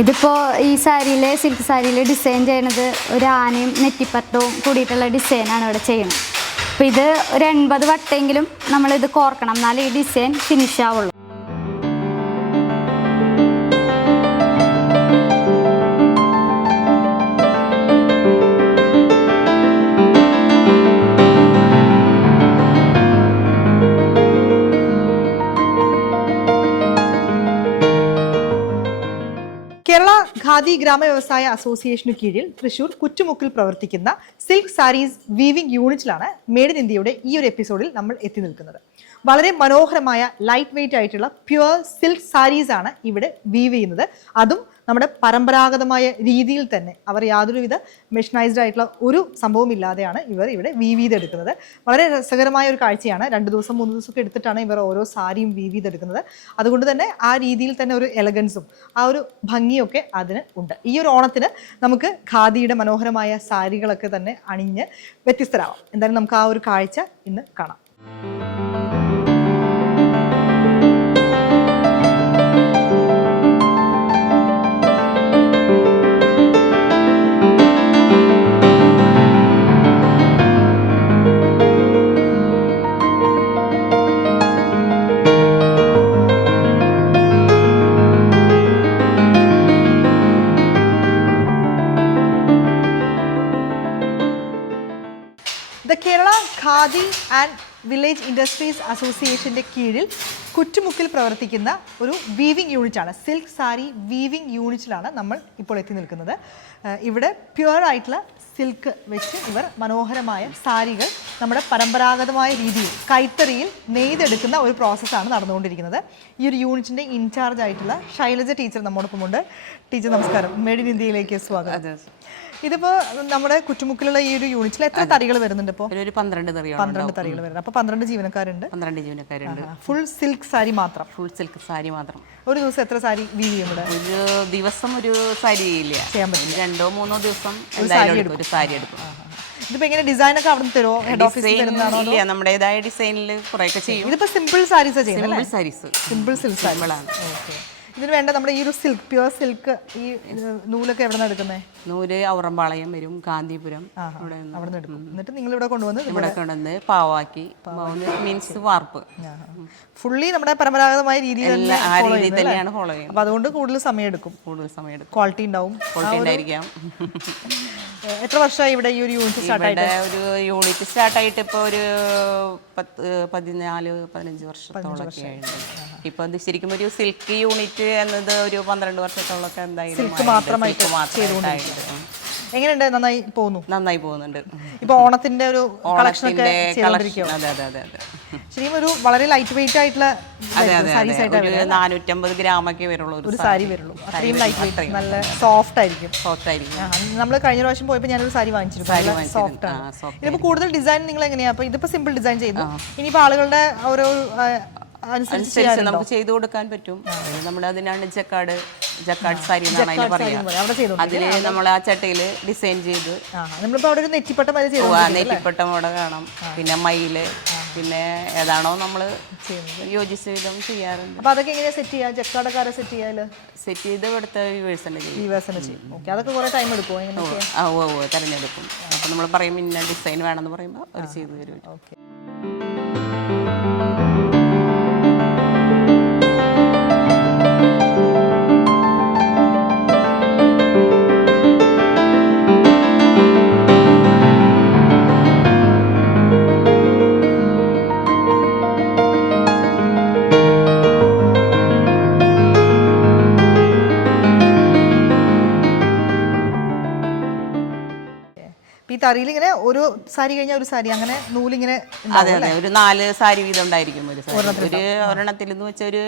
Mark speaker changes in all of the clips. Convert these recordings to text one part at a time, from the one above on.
Speaker 1: ഇതിപ്പോൾ ഈ സാരിയിൽ സിൽക്ക് സാരിയിൽ ഡിസൈൻ ചെയ്യണത് ഒരു ആനയും നെറ്റിപ്പട്ടവും കൂടിയിട്ടുള്ള ഡിസൈനാണ് ഇവിടെ ചെയ്യുന്നത്. അപ്പോൾ ഇത് ഒരു എൺപത് വട്ടെങ്കിലും നമ്മളിത് കോർക്കണം. എന്നാലേ ഈ ഡിസൈൻ ഫിനിഷ് ആവുള്ളൂ.
Speaker 2: ഖാദി ഗ്രാമ വ്യവസായ അസോസിയേഷനു കീഴിൽ തൃശൂർ കുറ്റുമുക്കിൽ പ്രവർത്തിക്കുന്ന സിൽക്ക് സാരീസ് വീവിംഗ് യൂണിറ്റിലാണ് മേഡ് ഇൻ ഇന്ത്യയുടെ ഈ ഒരു എപ്പിസോഡിൽ നമ്മൾ എത്തി നിൽക്കുന്നത്. വളരെ മനോഹരമായ ലൈറ്റ് വെയിറ്റ് ആയിട്ടുള്ള പ്യുവർ സിൽക്ക് സാരീസ് ആണ് ഇവിടെ വീവ് ചെയ്യുന്നത്. അതും നമ്മുടെ പരമ്പരാഗതമായ രീതിയിൽ തന്നെ അവർ യാതൊരുവിധ മെഷീനൈസ്ഡ് ആയിട്ടുള്ള ഒരു സംഭവം ഇല്ലാതെയാണ് ഇവർ ഇവിടെ വീവ് ചെയ്തെടുക്കുന്നത് വളരെ രസകരമായ ഒരു കാഴ്ചയാണ്. രണ്ട് ദിവസം മൂന്ന് ദിവസമൊക്കെ എടുത്തിട്ടാണ് ഇവർ ഓരോ സാരിയും വീവ് ചെയ്തെടുക്കുന്നത് അതുകൊണ്ട് തന്നെ ആ രീതിയിൽ തന്നെ ഒരു എലഗൻസും ആ ഒരു ഭംഗിയൊക്കെ അതിന് ഉണ്ട്. ഈ ഒരു ഓണത്തിന് നമുക്ക് ഖാദിയുടെ മനോഹരമായ സാരികളൊക്കെ തന്നെ അണിഞ്ഞ് വ്യത്യസ്തരാവാം. എന്തായാലും നമുക്ക് ആ ഒരു കാഴ്ച ഇന്ന് കാണാം. The Kerala khadi and village industries അസോസിയേഷന്റെ കീഴിൽ കുറ്റുമുക്കിൽ പ്രവർത്തിക്കുന്ന ഒരു വീവിംഗ് യൂണിറ്റാണ് സിൽക്ക് സാരി വീവിംഗ് യൂണിറ്റിലാണ് നമ്മൾ ഇപ്പോൾ എത്തി നിൽക്കുന്നത്. ഇവിടെ പ്യുവർ ആയിട്ടുള്ള സിൽക്ക് വെച്ച് ഇവർ മനോഹരമായ സാരികൾ നമ്മുടെ പരമ്പരാഗതമായ രീതിയിൽ കൈത്തറിയിൽ നെയ്തെടുക്കുന്ന ഒരു പ്രോസസ്സാണ് നടന്നുകൊണ്ടിരിക്കുന്നത്. ഈ ഒരു യൂണിറ്റിന്റെ ഇൻചാർജ് ആയിട്ടുള്ള ശൈലജ ടീച്ചർ നമ്മോടൊപ്പമുണ്ട്. ടീച്ചർ നമസ്കാരം. മെഡിൻ ഇന്ത്യയിലേക്ക് സ്വാഗതം. ഇതിപ്പോ നമ്മുടെ കുറ്റുമുക്കിലുള്ള ഈ ഒരു യൂണിറ്റിൽ എത്ര തറികൾ വരുന്നുണ്ട് ഇപ്പോൾ
Speaker 3: ഒരു പന്ത്രണ്ട് തറികൾ
Speaker 2: പന്ത്രണ്ട് തറികൾ വരുന്നത് അപ്പൊ പന്ത്രണ്ട് ജീവനക്കാരുണ്ട്.
Speaker 3: പന്ത്രണ്ട് ജീവനക്കാരുണ്ട്.
Speaker 2: ഫുൾ സിൽക്ക് സാരി മാത്രം.
Speaker 3: ഫുൾ സിൽക്ക് സാരി മാത്രം.
Speaker 2: ഒരു ദിവസം എത്ര സാരി വീവ് ചെയ്യും ഇവിടെ?
Speaker 3: ഒരു ദിവസം ഒരു സാരി ഇല്ല.
Speaker 2: ചെയ്യാൻ പറ്റില്ല.
Speaker 3: രണ്ടോ മൂന്നോ ദിവസം എന്തായാലും ഒരു സാരി എടുക്കും.
Speaker 2: ഇതിപ്പോ എങ്ങനെ ഡിസൈൻ ഒക്കെ അവിടെ തരുമോ ഹെഡ് ഓഫീസിൽ
Speaker 3: ഡിസൈൻ
Speaker 2: തരുന്നതാണോ
Speaker 3: ഇല്ല. നമ്മുടേതായ ഡിസൈനിൽ കുറെയൊക്കെ ചെയ്യും.
Speaker 2: ഇതിപ്പോ സിമ്പിൾ സാരീസ് ചെയ്യുന്നത്
Speaker 3: simple sarees
Speaker 2: simple silk okay ഇതിന് വേണ്ട നമ്മുടെ ഈ ഒരു സിൽക്ക് പ്യുവർ സിൽക്ക് ഈ നൂലൊക്കെ എവിടെ നിന്ന് എടുക്കുന്നത്
Speaker 3: നൂൽ ഔറമ്പാളയം വരും
Speaker 2: അവിടെ എടുക്കും. എന്നിട്ട് നിങ്ങൾ ഇവിടെ കൊണ്ടുവന്ന്
Speaker 3: ഇവിടെ കൊണ്ടുവന്ന് പാവാക്കി മീൻസ് വാർപ്പ്.
Speaker 2: ഫുള്ളി നമ്മുടെ പരമ്പരാഗതമായ രീതിയിൽ
Speaker 3: ആ തന്നെയാണ് ഫോളോ ചെയ്യുന്നത്.
Speaker 2: അപ്പൊ അതുകൊണ്ട് കൂടുതൽ സമയം എടുക്കും.
Speaker 3: കൂടുതൽ സമയം എടുക്കും.
Speaker 2: ക്വാളിറ്റി ഉണ്ടാവും.
Speaker 3: ക്വാളിറ്റി ഉണ്ടായിരിക്കാം.
Speaker 2: എത്ര വർഷമായി ഇവിടെ ഈ ഒരു യൂണിറ്റ് സ്റ്റാർട്ട്
Speaker 3: ഒരു യൂണിറ്റ് സ്റ്റാർട്ടായിട്ട് ഇപ്പോൾ ഒരു പത്ത് പതിനാല് പതിനഞ്ച് വർഷത്തോളമൊക്കെ ആയിട്ടുണ്ട്. ഇപ്പൊ ഇത് ശരിക്കും ഒരു സിൽക്ക് യൂണിറ്റ് എന്നത് ഒരു പന്ത്രണ്ട് വർഷത്തോളൊക്കെ എന്തായാലും സിൽക്ക്
Speaker 2: മാത്രമായിട്ട്
Speaker 3: Silk
Speaker 2: എങ്ങനെയുണ്ട്? നന്നായി പോകുന്നു?
Speaker 3: നന്നായി പോകുന്നുണ്ട്.
Speaker 2: ഇപ്പൊ ഓണത്തിന്റെ ഒരു കളക്ഷൻ. ഒക്കെ
Speaker 3: ഓണത്തിന്റെ അതെ അതെ അതെ അതെ.
Speaker 2: ശരിക്കും ഒരു വളരെ ലൈറ്റ് വെയിറ്റ് ആയിട്ടുള്ള
Speaker 3: അതെ അതെ
Speaker 2: സാരീസ്
Speaker 3: അതെ.
Speaker 2: ആയിട്ട്
Speaker 3: ഒരു നാനൂറ്റമ്പത് ഗ്രാമൊക്കെ വരുള്ളൂ ഒരു
Speaker 2: സാരി. വരുള്ളൂ. അത്രയും ലൈറ്റ് വെയിറ്റ് നല്ല സോഫ്റ്റ് ആയിരിക്കും.
Speaker 3: സോഫ്റ്റ് ആയിരിക്കും.
Speaker 2: നമ്മൾ കഴിഞ്ഞ പ്രാവശ്യം പോയപ്പോൾ ഞാനൊരു സാരി വാങ്ങിച്ചിരുന്നു.
Speaker 3: സാരി
Speaker 2: നല്ല സോഫ്റ്റ് ആണ്.
Speaker 3: ആ, soft
Speaker 2: ഇതിപ്പോ കൂടുതൽ ഡിസൈൻ നിങ്ങൾ എങ്ങനെയാ അപ്പൊ ഇതിപ്പോ സിമ്പിൾ ഡിസൈൻ ചെയ്യുന്നു ഇനിയിപ്പോ ആളുകളുടെ ഓരോ ആ, അനുസരിച്ച്
Speaker 3: നമുക്ക് ചെയ്തു കൊടുക്കാൻ പറ്റും. നമ്മൾ അതിനാണ് ജക്കാട് ജക്കാട് സാരി എന്നാണ് അതിന് പറയാ
Speaker 2: ചെയ്യാൻ അവിടെ ചെയ്തു
Speaker 3: അതിൽ നമ്മൾ ആ ചട്ടയിൽ ഡിസൈൻ ചെയ്ത്.
Speaker 2: നമ്മളിപ്പോ അവിടെ ഒരു നെറ്റിപ്പട്ടം
Speaker 3: നെറ്റിപ്പട്ട മുട കാണാം. പിന്നെ മയിൽ പിന്നെ ഏതാണോ നമ്മൾ യോജിച്ച വിധം ചെയ്യാറുണ്ട്.
Speaker 2: അപ്പൊ അതൊക്കെ എങ്ങനെയാ സെറ്റ് ചെയ്യാ ജക്കാടക്കാരെ സെറ്റ് ചെയ്യാൽ?
Speaker 3: സെറ്റ് ചെയ്ത് ഇവിടുത്തെ വ്യൂവേഴ്സ് തന്നെ ചെയ്യും.
Speaker 2: ഓക്കെ അതൊക്കെ കുറെ ടൈം
Speaker 3: എടുക്കും ഓ ഓ തിരഞ്ഞെടുക്കും. അപ്പൊ നമ്മൾ പറയും ഇന്ന ഡിസൈൻ വേണമെന്ന് പറയുമ്പോൾ അവർ ചെയ്തു തരും.
Speaker 2: ഓക്കെ ഈ തറിയിൽ ഇങ്ങനെ ഒരു സാരി കഴിഞ്ഞാൽ ഒരു സാരി അങ്ങനെ നൂലിങ്ങനെ.
Speaker 3: അതെ അതെ. ഒരു നാല് സാരി വീതം ഉണ്ടായിരിക്കും ഒരു സാരി. ഒരു ഒരെണ്ണത്തിൽ എന്ന് വെച്ചാൽ ഒരു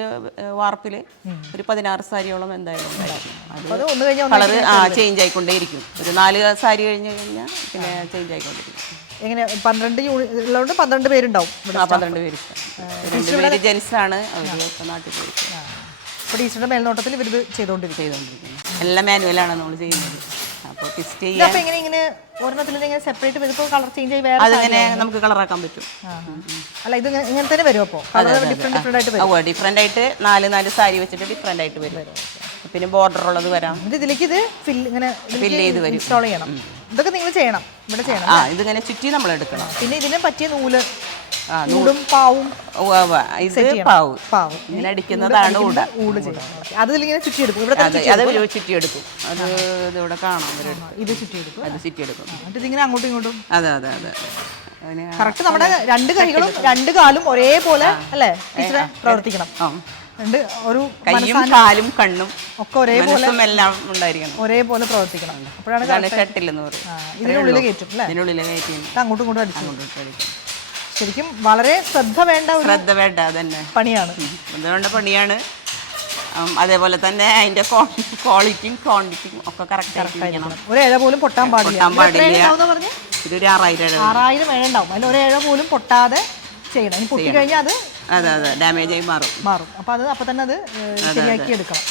Speaker 3: വാർപ്പിൽ ഒരു പതിനാറ് സാരിയോളം എന്തായാലും ഉണ്ടായിരിക്കും. കളറ് ആ ചേഞ്ച് ആയിക്കൊണ്ടേയിരിക്കും ഒരു നാല് സാരി കഴിഞ്ഞ് കഴിഞ്ഞാൽ പിന്നെ ചേഞ്ച് ആയിക്കൊണ്ടിരിക്കും
Speaker 2: എങ്ങനെ പന്ത്രണ്ട് യൂണിറ്റ് ഉള്ളതുകൊണ്ട് പന്ത്രണ്ട് പേരുണ്ടാവും
Speaker 3: പന്ത്രണ്ട് പേര് ജെൻസ് ആണ് നാട്ടിൽ പോയി
Speaker 2: ടീച്ചറുടെ മേൽനോട്ടത്തിൽ ഇവരിത് ചെയ്തുകൊണ്ടിരിക്കും
Speaker 3: ചെയ്തുകൊണ്ടിരിക്കുന്നത് എല്ലാം മാനുവലാണ് നമ്മൾ ചെയ്യുന്നത്. അപ്പോൾ ട്വിസ്റ്റ് ചെയ്യാൻ.
Speaker 2: ഇതപ്പോൾ ഇങ്ങനെ ഇങ്ങനെ ഒരെണ്ണത്തിൽ ഇങ്ങനെ സെപ്പറേറ്റ് വരുമ്പോൾ കളർ ചേഞ്ച് ആയി വേറെ
Speaker 3: അതിങ്ങനെ നമുക്ക് കളറാക്കാൻ പറ്റും.
Speaker 2: അല്ല ഇത് ഇങ്ങനെ- ഇങ്ങനെ തന്നെ വരും അപ്പോൾ കളർ ഡിഫറെന്റ് ഡിഫറെന്റ് ആയിട്ട് വരും.
Speaker 3: ഓ ഡിഫറെന്റ് ആയിട്ട് നാല് നാല് സാരി വെച്ചിട്ട് ഡിഫറെന്റ് ആയിട്ട് വരും. പിന്നെ ബോർഡർ ഉള്ളത് വരാം.
Speaker 2: ഇത് ഇതിലേക്ക് ഇത് ഫിൽ ഇങ്ങനെ
Speaker 3: Fill ചെയ്ത് വരും.
Speaker 2: ഇൻസ്റ്റാൾ ചെയ്യണം. ഇതൊക്കെ നിങ്ങൾ ചെയ്യണം. ഇവിടെ ചെയ്യണം
Speaker 3: ആ ഇതിങ്ങനെ ചുറ്റി നമ്മൾ എടുക്കണം.
Speaker 2: പിന്നെ ഇതിന് പറ്റിയ
Speaker 3: നൂൽ
Speaker 2: നൂലും പാവും.
Speaker 3: ഇത് പാവ്.
Speaker 2: പാവ്.
Speaker 3: ഇങ്ങനെ അടിക്കുന്നതാണ് ഊട
Speaker 2: ഊട് ചെയ്യണം. അതിലിങ്ങനെ ചുറ്റിയെടുക്കും. ഇവിടെ
Speaker 3: അത് അത് ഒരു ചുറ്റിയെടുക്കും. അത് ഇതിവിടെ കാണാം ഇത്
Speaker 2: ഇത് ചുറ്റിയെടുക്കും.
Speaker 3: അത് ചുറ്റിയെടുക്കും.
Speaker 2: എന്നിട്ട് ഇതിങ്ങനെ അങ്ങോട്ടും ഇങ്ങോട്ടും.
Speaker 3: അതെ അതെ അതെ.
Speaker 2: കറക്റ്റ് നമ്മുടെ രണ്ട് കൈകളും രണ്ട് കാലും ഒരേപോലെ അല്ലേ? ടീച്ചറെ പ്രവർത്തിക്കണം. രണ്ട് ഒരു
Speaker 3: കൈയും കാലും കണ്ണും
Speaker 2: ഒക്കെ ഒരേപോലെ
Speaker 3: എല്ലാം ഉണ്ടായിരിക്കണം.
Speaker 2: ഒരേപോലെ പ്രവർത്തിക്കണം. അപ്പോഴാണ്
Speaker 3: ഷട്ടിൽ എന്ന് പറയും.
Speaker 2: ആ, ഇതിനുള്ളിൽ കയറ്റും അല്ലേ?
Speaker 3: ഇതിനുള്ളിൽ കയറ്റി
Speaker 2: അങ്ങോട്ടും ഇങ്ങോട്ടും അടിച്ചു. ശരിക്കും വളരെ ശ്രദ്ധ വേണ്ട ഒരു
Speaker 3: ശ്രദ്ധ വേണ്ട അതന്നെ.
Speaker 2: പണിയാണ്.
Speaker 3: ശ്രദ്ധ വേണ്ട പണിയാണ്. അതേപോലെ തന്നെ അതിന്റെ ക്വാളിറ്റിയും ക്വാണ്ടിറ്റിയും ഒക്കെ കറക്റ്റ്
Speaker 2: ഒരു ഇഴ പോലും പൊട്ടാൻ പാടില്ല.
Speaker 3: പാടില്ല. ഇതൊരു ആറായിരം
Speaker 2: ആറായിരം ഇഴ ഉണ്ടാവും. അതിൽ ഒരു ഇഴ പോലും പൊട്ടാതെ ചെയ്യണം. ഇനി പൊട്ടി കഴിഞ്ഞാൽ അത്
Speaker 3: അതെ അതെ. ഡാമേജ് ആയി മാറും.
Speaker 2: മാറും. അപ്പൊ അത് അപ്പൊ തന്നെ അത് ശരിയാക്കി എടുക്കണം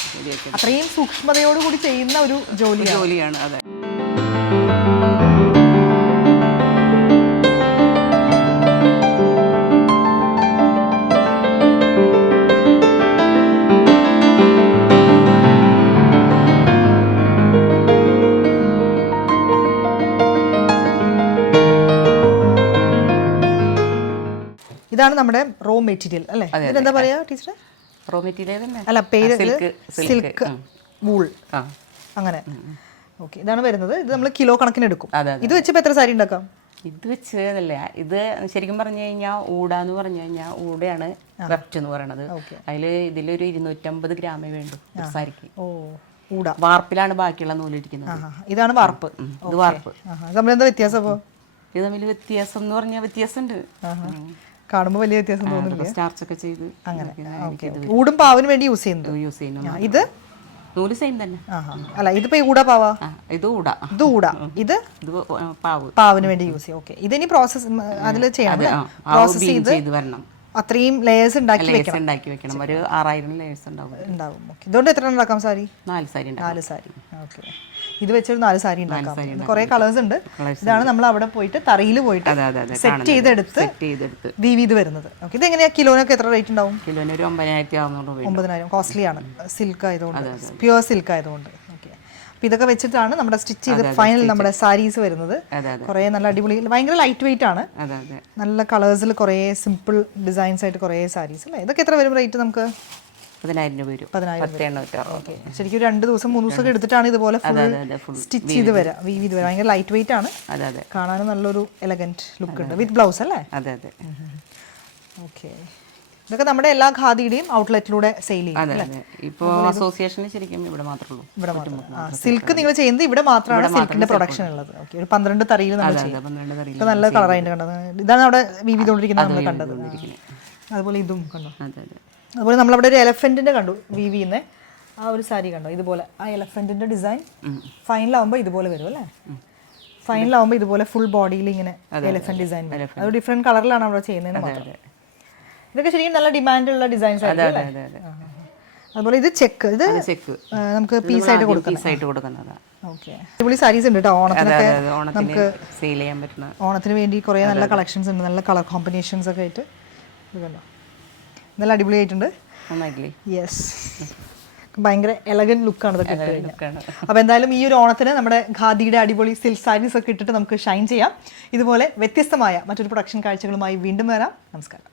Speaker 2: അത്രയും സൂക്ഷ്മതയോടുകൂടി ചെയ്യുന്ന ഒരു ജോലി
Speaker 3: ജോലിയാണ് അതെ.
Speaker 2: മെറ്റീരിയൽ അല്ലേ? ഇതെന്താ പറയാ ടീച്ചറെ?
Speaker 3: റോ മെറ്റീരിയൽ
Speaker 2: അല്ല പേര്
Speaker 3: സിൽക്ക്
Speaker 2: വൂൾ അങ്ങനെ. ഓക്കെ ഇതാണ് വരുന്നത്. ഇത് നമ്മൾ കിലോ കണക്കിന് എടുക്കും. ഇത് വെച്ചപ്പോൾ എത്ര സാരി ഉണ്ടാക്കാം?
Speaker 3: ഇത് വെച്ച് വെച്ചതല്ല. ഇത് ശരിക്കും പറഞ്ഞു കഴിഞ്ഞാൽ ഊടാന്ന് പറഞ്ഞു കഴിഞ്ഞാൽ ഊടയാണ് വെഫ്റ്റ് എന്ന് പറയണത്. അതിൽ ഇതിലൊരു ഇരുന്നൂറ്റമ്പത് ഗ്രാമേ വേണ്ടു സാരിക്ക്. വാർപ്പിലാണ് ബാക്കിയുള്ള നൂലിരിക്കുന്നത്.
Speaker 2: ഇതാണ് വാർപ്പ്.
Speaker 3: ഇത് വാർപ്പ്.
Speaker 2: എന്താ വ്യത്യാസം അപ്പോൾ
Speaker 3: ഇത് തമ്മിൽ വ്യത്യാസം എന്ന് പറഞ്ഞാൽ വ്യത്യാസമുണ്ട്
Speaker 2: കാണുമ്പോൾ വലിയ വ്യത്യാസം തോന്നുന്നില്ല
Speaker 3: സ്റ്റാർച്ച് ഒക്കെ ചെയ്ത്
Speaker 2: അങ്ങനെ. ഊടും പാവിന് വേണ്ടി യൂസ് ചെയ്യുന്നത്.
Speaker 3: യൂസ് ചെയ്യുന്നു
Speaker 2: ഇത്?
Speaker 3: നൂൽ സെയിം തന്നെ.
Speaker 2: അല്ല ഇതിപ്പോ ഊട പാവാ?
Speaker 3: ഇത് ഊട.
Speaker 2: ഇത് ഊട. ഇത്?
Speaker 3: പാവ്.
Speaker 2: പാവിന് വേണ്ടി യൂസ് ചെയ്യും. ഓക്കെ. ഇതിനി പ്രോസസ് അതിൽ ചെയ്യണം പ്രോസസ് ചെയ്ത്
Speaker 3: വരണം.
Speaker 2: അത്രയും ലേയേഴ്സ് ഉണ്ടാക്കി
Speaker 3: ലേസ് ഉണ്ടാക്കി വെക്കണം. ഒരു ആറായിരം ലേയേഴ്സ് ഉണ്ടാവും.
Speaker 2: ഉണ്ടാവും. ഓക്കെ. ഇതുകൊണ്ട് എത്ര ഉണ്ടാക്കാം സാരി?
Speaker 3: നാല് സാരി
Speaker 2: നാല് സാരി. ഓക്കെ. ഇത് വെച്ചൊരു നാല് സാരി ഉണ്ടാക്കാം. കുറെ കളേഴ്സ് ഉണ്ട്. ഇതാണ് നമ്മൾ അവിടെ പോയിട്ട് തറയിൽ പോയിട്ട് സെറ്റ് ചെയ്തെടുത്ത്
Speaker 3: ദീവി ഇത്
Speaker 2: വീവ് ചെയ്ത് വരുന്നത്. ഓക്കെ ഇത് എങ്ങനെയാ? കിലോനൊക്കെ എത്ര റേറ്റ് ഉണ്ടാവും?
Speaker 3: കിലോന് ഒരു ഒമ്പതിനായിരത്തി
Speaker 2: ഒമ്പതിനായിരം. കോസ്റ്റ്ലി ആണ്. സിൽക്ക് ആയതുകൊണ്ട്. പ്യുവർ സിൽക്ക് ആയതുകൊണ്ട്. അപ്പൊ ഇതൊക്കെ വെച്ചിട്ടാണ് നമ്മുടെ സ്റ്റിച്ച് ചെയ്ത് ഫൈനൽ നമ്മുടെ സാരീസ് വരുന്നത്. കുറേ നല്ല അടിപൊളി ഭയങ്കര ലൈറ്റ് വെയിറ്റ് ആണ്. നല്ല കളേഴ്സിൽ കുറേ സിമ്പിൾ ഡിസൈൻസ് ആയിട്ട് കുറേ സാരീസ് അല്ലേ ഇതൊക്കെ എത്ര വരും റേറ്റ് നമുക്ക്?
Speaker 3: പതിനായിരം രൂപ വരും.
Speaker 2: പതിനായിരം ഓക്കെ. ശരിക്കും രണ്ട് ദിവസം മൂന്ന് ദിവസം എടുത്തിട്ടാണ് ഇതുപോലെ സ്റ്റിച്ച് ചെയ്ത് വരാം. വീവ് ചെയ്ത് വരാം. ഭയങ്കര ലൈറ്റ് വെയിറ്റ് ആണ്.
Speaker 3: അതെ
Speaker 2: കാണാനും നല്ലൊരു എലഗന്റ് ലുക്ക് ഉണ്ട്. വിത്ത് ബ്ലൗസ് അല്ലേ?
Speaker 3: അതെ അതെ.
Speaker 2: ഓക്കെ. ഇതൊക്കെ നമ്മുടെ എല്ലാ ഖാദിയുടെയും ഔട്ട്ലെറ്റിലൂടെ സെയിൽ ചെയ്യും
Speaker 3: ഇപ്പോൾ അസോസിയേഷന് ശരിക്കും ഇവിടെ മാത്രമേ ഉള്ളൂ.
Speaker 2: ഇവിടെ സിൽക്ക് നിങ്ങൾ ചെയ്യുന്നത് ഇവിടെ മാത്രമാണ് സിൽക്കിന്റെ പ്രൊഡക്ഷൻ ഉള്ളത്. ഓക്കെ ഒരു പന്ത്രണ്ട് തറിയിൽ നമ്മൾ ചെയ്യും. ഇപ്പൊ നല്ല കളറായിട്ട് കണ്ടത്. ഇതാണ് അവിടെ വീവ് ചെയ്തുകൊണ്ടിരിക്കുന്നത് നമ്മൾ കണ്ടത്. അതുപോലെ ഇതും കണ്ടോ. അതുപോലെ നമ്മളവിടെ ഒരു എലഫന്റിന്റെ കണ്ടു വീവ് ആ ഒരു സാരി കണ്ടു ഇതുപോലെ. ആ എലഫന്റിന്റെ ഡിസൈൻ ഫൈനലാവുമ്പോൾ ഇതുപോലെ വരും അല്ലേ? ഫൈനലാവുമ്പോൾ ഇതുപോലെ ഫുൾ ബോഡിയിൽ ഇങ്ങനെ എലഫന്റ് ഡിസൈൻ അത്. ഡിഫറെന്റ് കളറിലാണ് അവിടെ ചെയ്യുന്നത് മാത്രം. ഇതൊക്കെ ശരിക്കും നല്ല ഡിമാൻഡുള്ള ഡിസൈൻസ് ആയിട്ട്
Speaker 3: അതെ അതെ അതെ.
Speaker 2: അതുപോലെ ഇത് ചെക്ക് ഇത്
Speaker 3: ചെക്ക്.
Speaker 2: പീസ് നമുക്ക് കൊടുക്കാം
Speaker 3: പീസായിട്ട് കൊടുക്കുന്നതാണ്
Speaker 2: ഓക്കെ അടിപൊളി സാരീസ് ഉണ്ട് കേട്ടോ ഓണത്തിനൊക്കെ
Speaker 3: നമുക്ക് സെയിൽ ചെയ്യാൻ പറ്റുന്ന
Speaker 2: ഓണത്തിന് വേണ്ടി കുറേ നല്ല കളക്ഷൻസ് ഉണ്ട് നല്ല കളർ കോമ്പിനേഷൻസ് ഒക്കെ ആയിട്ട്. ഇത് കണ്ടോ? നല്ല അടിപൊളിയായിട്ടുണ്ട്.
Speaker 3: നന്നായില്ലേ
Speaker 2: യെസ് ഭയങ്കര എലഗൻ ലുക്കാണ് ഇതൊക്കെ ഇട്ട് കഴിഞ്ഞാൽ.
Speaker 3: ലുക്കാണ്
Speaker 2: അപ്പോൾ എന്തായാലും ഈ ഒരു ഓണത്തിന് നമ്മുടെ ഖാദിയുടെ അടിപൊളി സിൽക്ക് സാരീസ് ഒക്കെ ഇട്ടിട്ട് നമുക്ക് ഷൈൻ ചെയ്യാം. ഇതുപോലെ വ്യത്യസ്തമായ മറ്റൊരു പ്രൊഡക്ഷൻ കാഴ്ചകളുമായി വീണ്ടും വരാം. നമസ്കാരം.